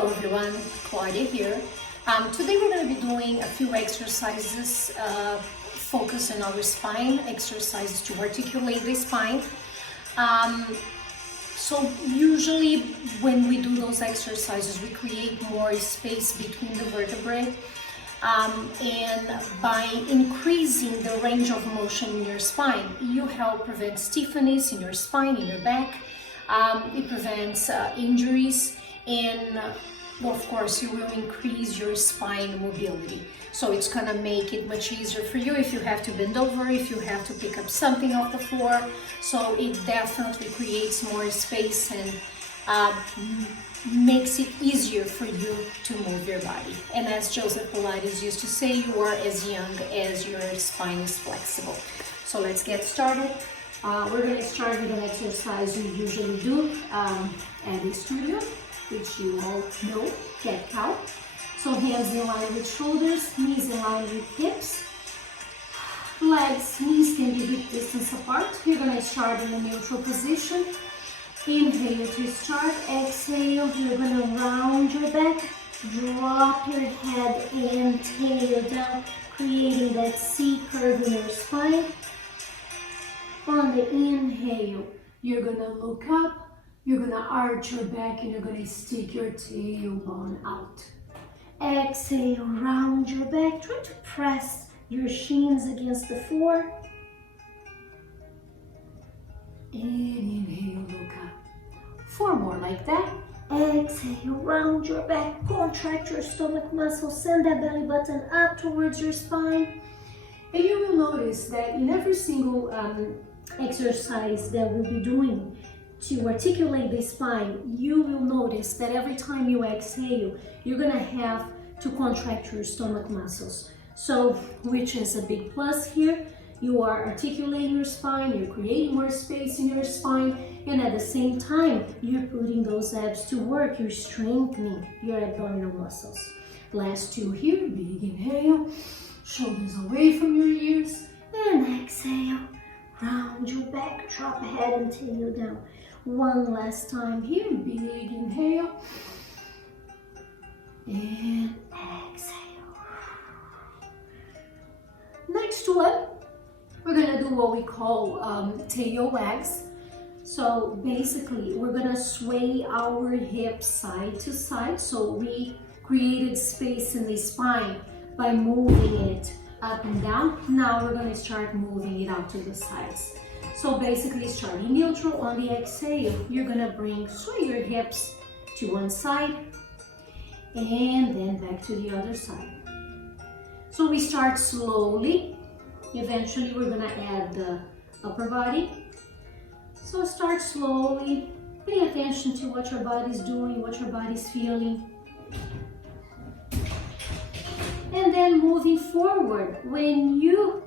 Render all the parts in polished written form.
Hello everyone, Claudia here. Today we're going to be doing a few exercises focused on our spine, exercises to articulate the spine. So usually when we do those exercises, we create more space between the vertebrae. And by increasing the range of motion in your spine, you help prevent stiffness in your spine, in your back. It prevents injuries, and of course you will increase your spine mobility. So it's gonna make it much easier for you if you have to bend over, if you have to pick up something off the floor. So it definitely creates more space and makes it easier for you to move your body. And as Joseph Pilates used to say, you are as young as your spine is flexible. So let's get started. We're going to start with an exercise we usually do at the studio, which you all know, cat-cow. So hands in line with shoulders, knees in line with hips. Legs, knees can be hip distance apart. You're going to start in a neutral position. Inhale to start, exhale, you're going to round your back, drop your head and tail down, creating that C curve in your spine. On the inhale, you're going to look up, you're going to arch your back and you're going to stick your tailbone out. Exhale, round your back, try to press your shins against the floor. And inhale, look up. 4 more like that. Exhale, round your back, contract your stomach muscles, send that belly button up towards your spine. And you will notice that in every single exercise that we'll be doing to articulate the spine, you will notice that every time you exhale, you're gonna have to contract your stomach muscles. So, which is a big plus here. You are articulating your spine, you're creating more space in your spine, and at the same time, you're putting those abs to work, you're strengthening your abdominal muscles. Last 2 here, big inhale, shoulders away from your ears, and exhale, round your back, drop head and tail down. One last time here, big inhale, and exhale. Next one, we're gonna do what we call tail wags. So basically, we're gonna sway our hips side to side. So we created space in the spine by moving it up and down. Now we're gonna start moving it out to the sides. So basically, starting neutral on the exhale, you're gonna sway your hips to one side and then back to the other side. So we start slowly. Eventually, we're gonna add the upper body. So start slowly, pay attention to what your body's doing, what your body's feeling. And then moving forward, when you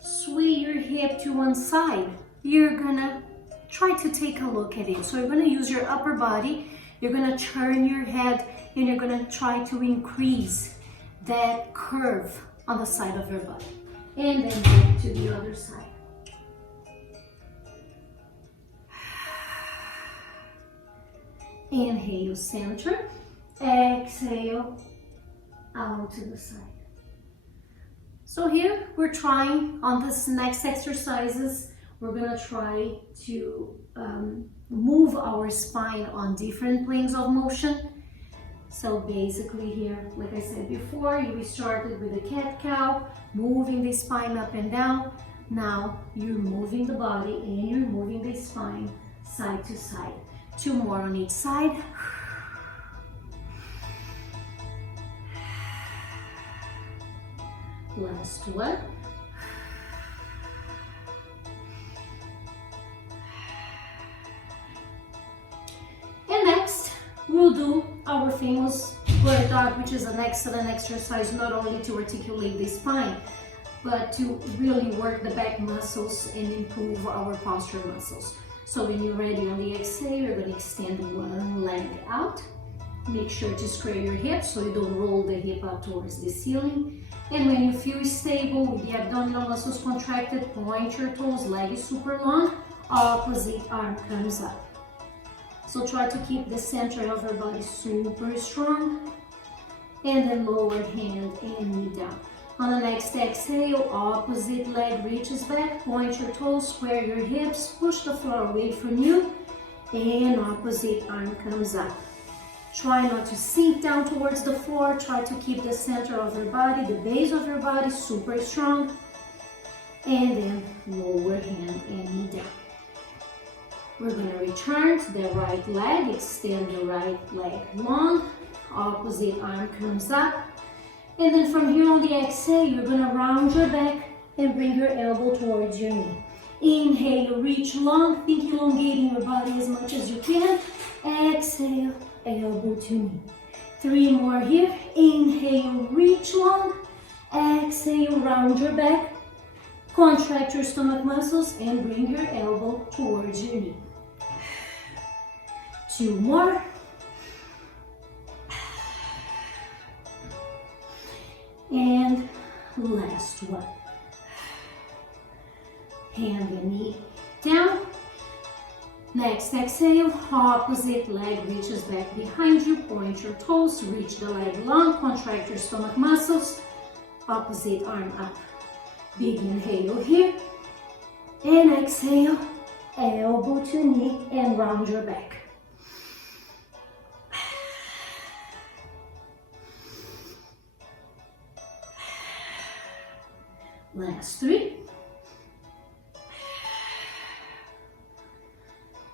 sway your hip to one side, you're gonna try to take a look at it. So you're gonna use your upper body, you're gonna turn your head, and you're gonna try to increase that curve on the side of your body. And then back to the other side. Inhale, center. Exhale, out to the side. So here we're trying on this next exercises, we're gonna try to move our spine on different planes of motion. So basically here, like I said before, we started with a cat-cow, moving the spine up and down. Now you're moving the body and you're moving the spine side to side. 2 more on each side. Last one. And next, we'll do our famous bird dog, which is an excellent exercise not only to articulate the spine, but to really work the back muscles and improve our posture muscles. So when you're ready on the exhale, you're going to extend one leg out. Make sure to square your hips so you don't roll the hip up towards the ceiling. And when you feel stable with the abdominal muscles contracted, point your toes, leg is super long, opposite arm comes up. So try to keep the center of your body super strong. And then lower hand and knee down. On the next exhale, opposite leg reaches back, point your toes, square your hips, push the floor away from you, and opposite arm comes up. Try not to sink down towards the floor, try to keep the center of your body, the base of your body super strong, and then lower hand and knee down. We're going to return to the right leg, extend the right leg long, opposite arm comes up. And then from here on the exhale, you're going to round your back and bring your elbow towards your knee. Inhale, reach long, think elongating your body as much as you can. Exhale, elbow to knee. 3 more here. Inhale, reach long. Exhale, round your back. Contract your stomach muscles and bring your elbow towards your knee. 2 more. And last one. Hand and knee down. Next exhale, opposite leg reaches back behind you, point your toes, reach the leg long, contract your stomach muscles, opposite arm up. Big inhale here, and exhale, elbow to knee and round your back. Last 3.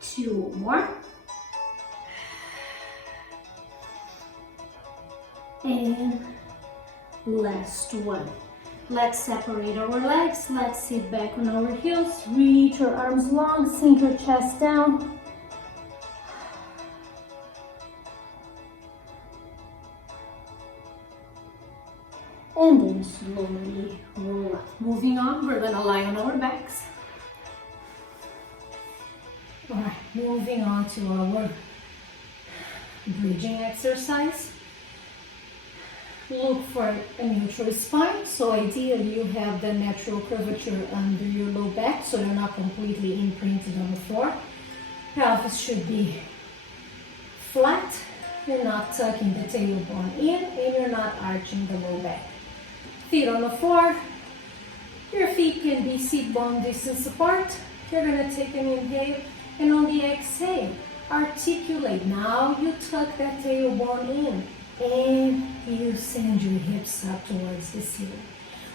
2 more. And last one. Let's separate our legs. Let's sit back on our heels. Reach your arms long, sink your chest down. And then slowly roll up. Moving on, we're gonna lie on our backs. All right, moving on to our bridging exercise. Look for a neutral spine. So ideally you have the natural curvature under your low back, so you're not completely imprinted on the floor. Pelvis should be flat. You're not tucking the tailbone in, and you're not arching the low back. Feet on the floor. Your feet can be seat bone distance apart. You're gonna take an inhale, and on the exhale, articulate. Now you tuck that tailbone in, and you send your hips up towards the ceiling.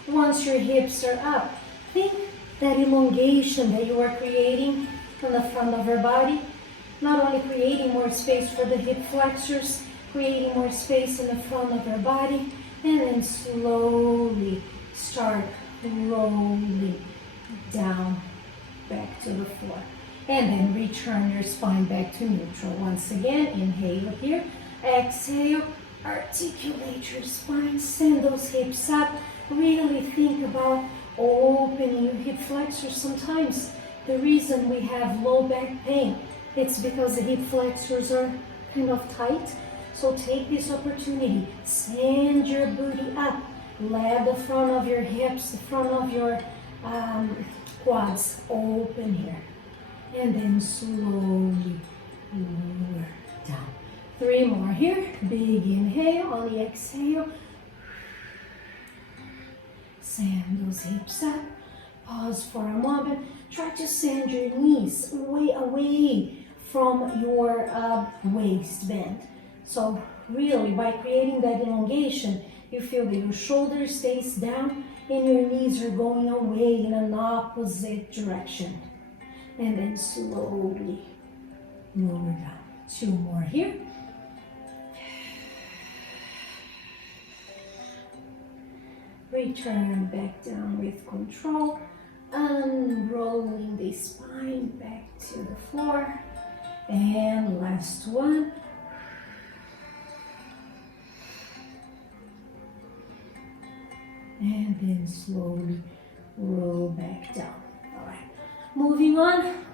Once your hips are up, think that elongation that you are creating from the front of your body, not only creating more space for the hip flexors, creating more space in the front of your body, and then slowly start rolling down back to the floor. And then return your spine back to neutral. Once again, inhale here, exhale, articulate your spine, send those hips up. Really think about opening your hip flexors. Sometimes the reason we have low back pain, it's because the hip flexors are kind of tight. So take this opportunity, send your booty up, let the front of your hips, the front of your quads open here. And then slowly lower down. 3 more here. Big inhale. On the exhale, send those hips up. Pause for a moment. Try to send your knees way away from your waist bend. So really, by creating that elongation, you feel that your shoulder stays down and your knees are going away in an opposite direction. And then slowly lower down. 2 more here. Return back down with control. Unrolling the spine back to the floor. And last one. And then slowly roll back down. All right. Moving on,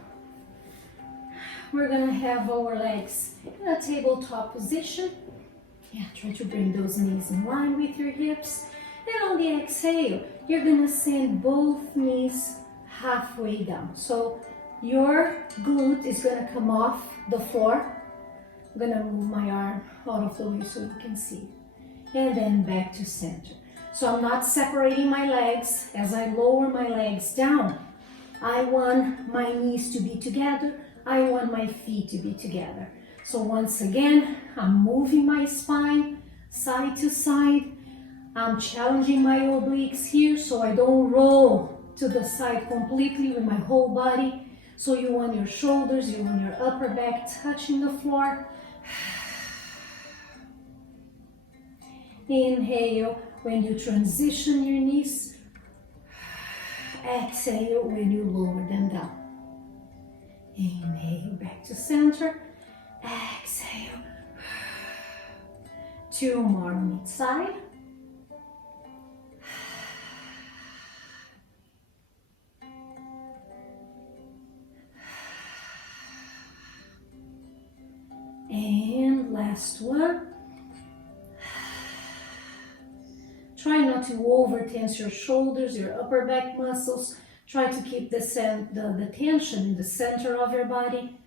we're gonna have our legs in a tabletop position. Yeah, try to bring those knees in line with your hips. And on the exhale, you're gonna send both knees halfway down. So Your glute is gonna come off the floor. I'm gonna move my arm out of the way so you can see. And then back to center. So I'm not separating my legs. As I lower my legs down, I want my knees to be together. I want my feet to be together. So once again, I'm moving my spine side to side. I'm challenging my obliques here so I don't roll to the side completely with my whole body. So you want your shoulders, you want your upper back touching the floor. Inhale when you transition your knees. Exhale when you lower them down. Inhale back to center. Exhale. 2 more on each side. And last one. Try not to over tense your shoulders, your upper back muscles. Try to keep the tension in the center of your body.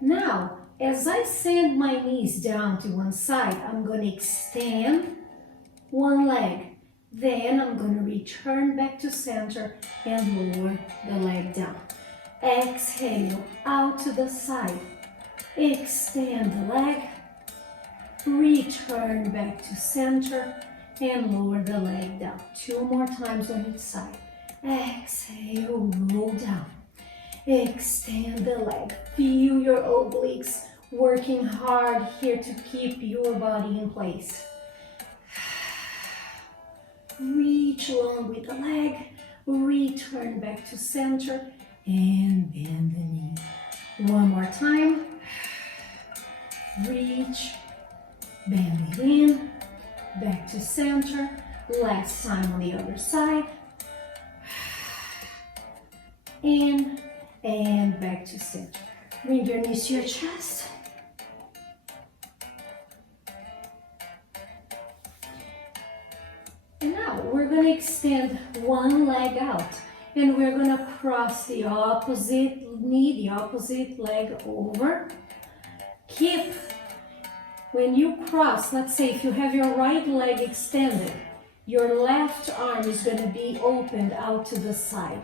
Now, as I send my knees down to one side, I'm going to extend one leg. Then I'm going to return back to center and lower the leg down. Exhale out to the side. Extend the leg. Return back to center and lower the leg down. 2 more times on each side. Exhale, roll down. Extend the leg. Feel your obliques working hard here to keep your body in place. Reach along with the leg. Return back to center and bend the knee. 1 more time. Reach. Bend it in, back to center, last time on the other side, in, and back to center. Bring your knees to your chest. And now we're going to extend one leg out, and we're going to cross the opposite knee, the opposite leg over. Keep. When you cross, let's say if you have your right leg extended, your left arm is going to be opened out to the side.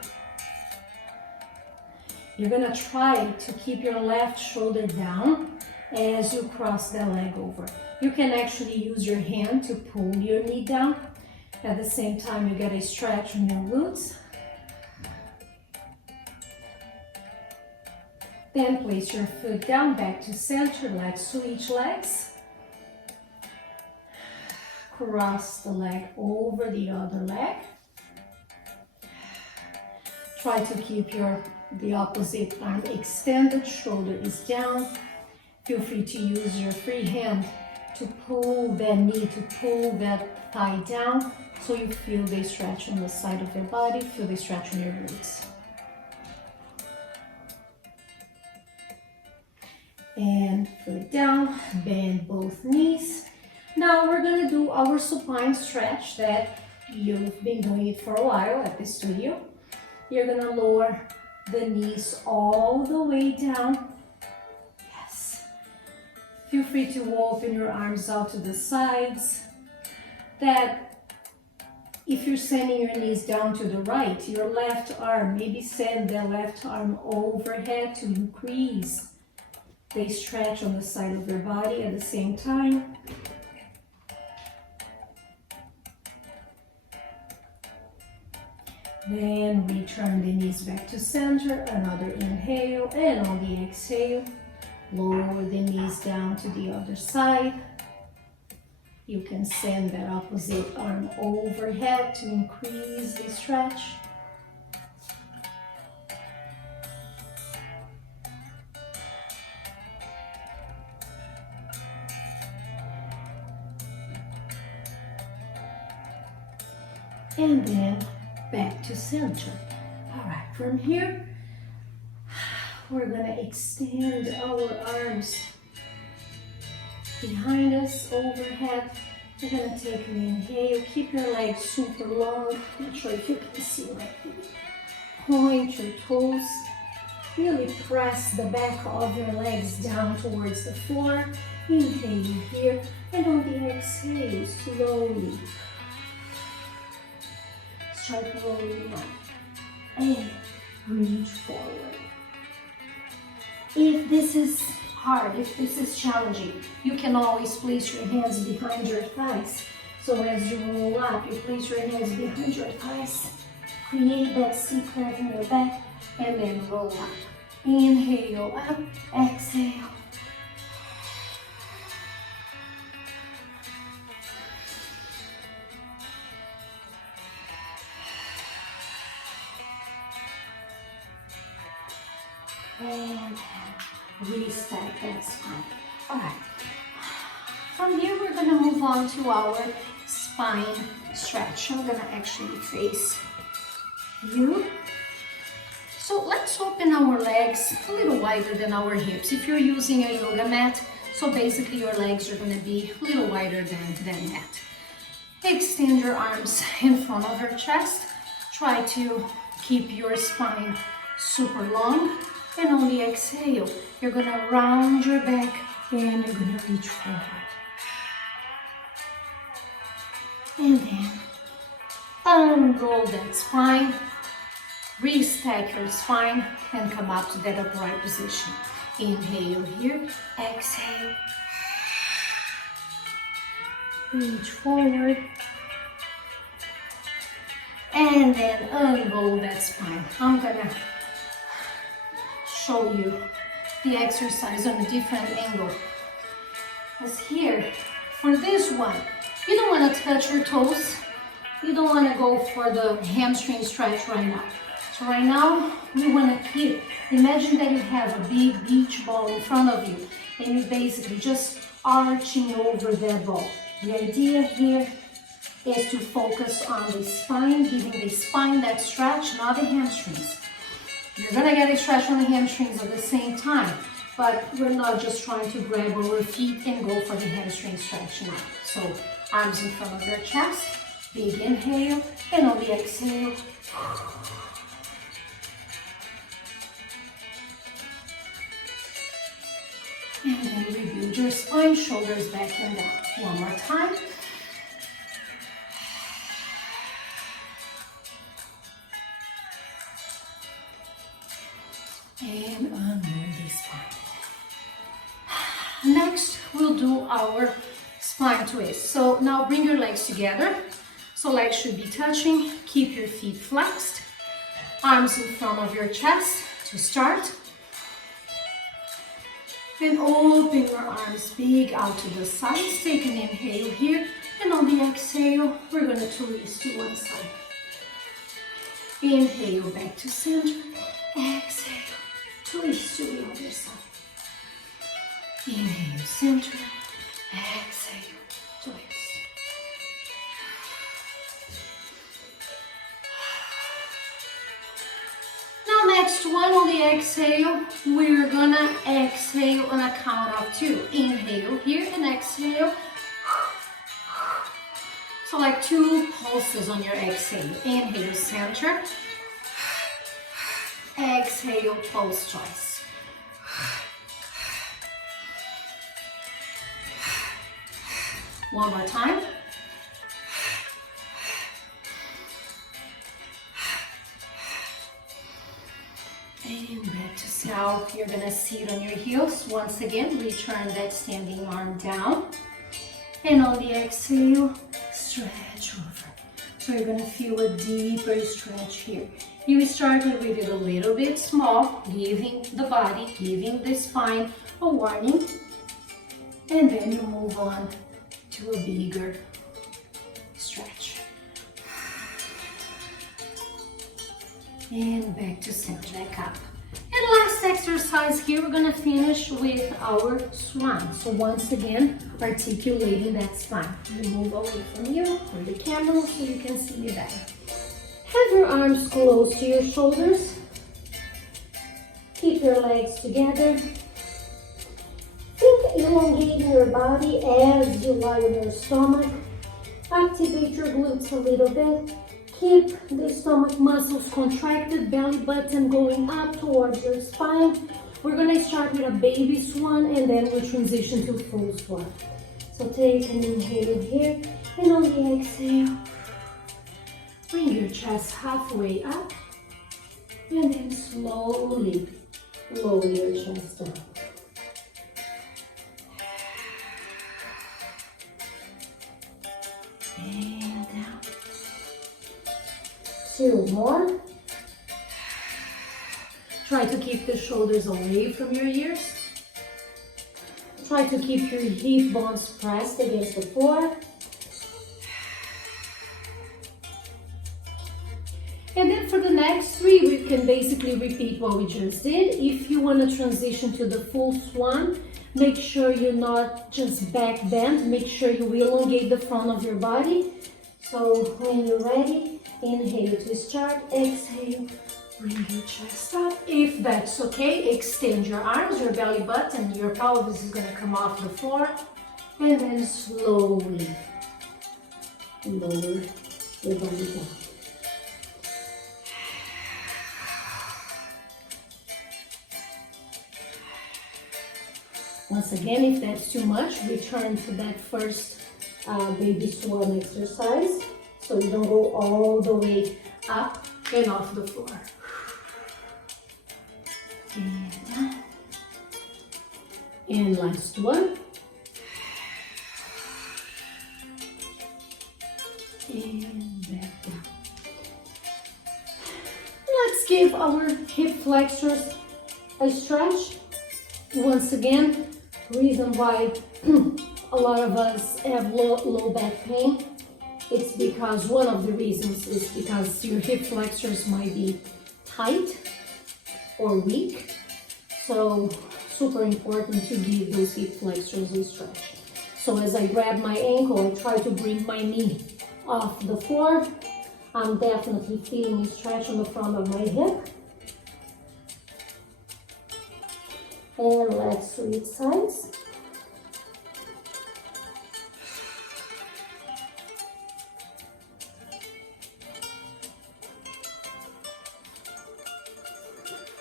You're going to try to keep your left shoulder down as you cross the leg over. You can actually use your hand to pull your knee down. At the same time, you get a stretch on your glutes. Then place your foot down, back to center, let's switch legs. Cross the leg over the other leg. Try to keep the opposite arm extended, shoulder is down. Feel free to use your free hand to pull that knee, to pull that thigh down so you feel the stretch on the side of your body, feel the stretch on your glutes. And foot down, bend both knees. Now we're going to do our supine stretch that you've been doing it for a while at the studio. You're going to lower the knees all the way down. Yes. Feel free to open your arms out to the sides. That if you're sending your knees down to the right, your left arm, maybe send the left arm overhead to increase the stretch on the side of your body at the same time. Then return the knees back to center, another inhale, and on the exhale, lower the knees down to the other side. You can send that opposite arm overhead to increase the stretch. And then back to center. All right, from here, we're gonna extend our arms behind us, overhead. We're gonna take an inhale. Keep your legs super long. Not sure if you can see right here. Point your toes. Really press the back of your legs down towards the floor. Inhale here, and on the exhale, slowly start rolling up and reach forward. If this is hard, if this is challenging, you can always place your hands behind your thighs. So as you roll up, you place your hands behind your thighs, create that C curve in your back, and then roll up. Inhale up, exhale. And restack that spine. All right. From here, we're gonna move on to our spine stretch. I'm gonna actually face you. So let's open our legs a little wider than our hips. If you're using a yoga mat, so basically your legs are gonna be a little wider than that. Extend your arms in front of your chest. Try to keep your spine super long. And on the exhale, you're gonna round your back and you're gonna reach forward. And then unroll that spine, restack your spine, and come up to that upright position. Inhale here, exhale. Reach forward. And then unroll that spine. I'm gonna show you the exercise on a different angle. Because here, for this one, you don't want to touch your toes. You don't want to go for the hamstring stretch right now. So right now, we want to keep, imagine that you have a big beach ball in front of you, and you're basically just arching over that ball. The idea here is to focus on the spine, giving the spine that stretch, not the hamstrings. You're gonna get a stretch on the hamstrings at the same time, but we're not just trying to grab our feet and go for the hamstring stretch now. So arms in front of your chest, big inhale, and on the exhale, and then rebuild your spine, shoulders back and down. One more time. And unroll the spine. Next, we'll do our spine twist. So now bring your legs together. So legs should be touching. Keep your feet flexed. Arms in front of your chest to start. Then open your arms big out to the sides. Take an inhale here. And on the exhale, we're going to twist to one side. Inhale back to center. Exhale. Twist to the other side. Inhale, center. Exhale, twist. Now next one on the exhale, we're gonna exhale on a count of 2. Inhale here and exhale. So like 2 pulses on your exhale. Inhale, center. Exhale, pulse twice. One more time. And back to south. You're gonna sit on your heels. Once again, return that standing arm down. And on the exhale, stretch over. So you're gonna feel a deeper stretch here. You started with it a little bit small, giving the body, giving the spine a warning. And then you move on to a bigger stretch. And back to center, back up. And last exercise here, we're gonna finish with our swan. So once again, articulating that spine. You move away from you or the camera so you can see me better. Have your arms close to your shoulders. Keep your legs together. Think elongating your body as you lie on your stomach. Activate your glutes a little bit. Keep the stomach muscles contracted, belly button going up towards your spine. We're gonna start with a baby swan and then we'll transition to full swan. So take an inhale here, and on the exhale, bring your chest halfway up, and then slowly lower your chest down. And down. Two more. Try to keep the shoulders away from your ears. Try to keep your hip bones pressed against the floor. And then for the next three, we can basically repeat what we just did. If you want to transition to the full swan, make sure you're not just back bent. Make sure you elongate the front of your body. So when you're ready, inhale to start, exhale, bring your chest up. If that's okay, extend your arms, your belly button, your pelvis is going to come off the floor. And then slowly lower your body down. Once again, if that's too much, return to that first baby swan exercise. So you don't go all the way up and off the floor. And down. And last one. And back down. Let's give our hip flexors a stretch. Once again, reason why a lot of us have low back pain, it's because one of the reasons is because your hip flexors might be tight or weak. So super important to give those hip flexors a stretch. So as I grab my ankle, I try to bring my knee off the floor. I'm definitely feeling a stretch on the front of my hip. And let's switch sides.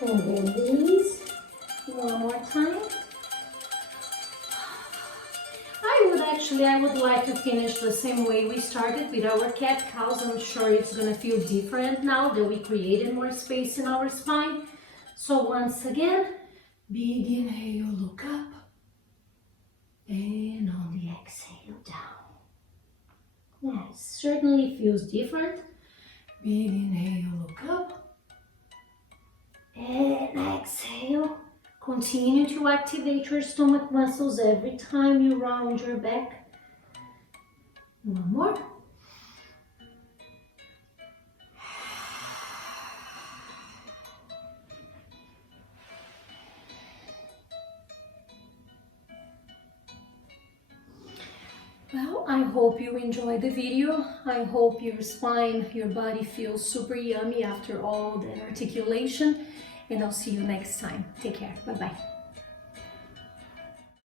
And then release. One more time. I would like to finish the same way we started with our cat-cows. I'm sure it's going to feel different now that we created more space in our spine. So once again, big inhale, look up. And on the exhale, down. Yeah, it certainly feels different. Big inhale, look up. And exhale. Continue to activate your stomach muscles every time you round your back. One more. Well, I hope you enjoyed the video. I hope your spine, your body feels super yummy after all that articulation. And I'll see you next time. Take care. Bye-bye.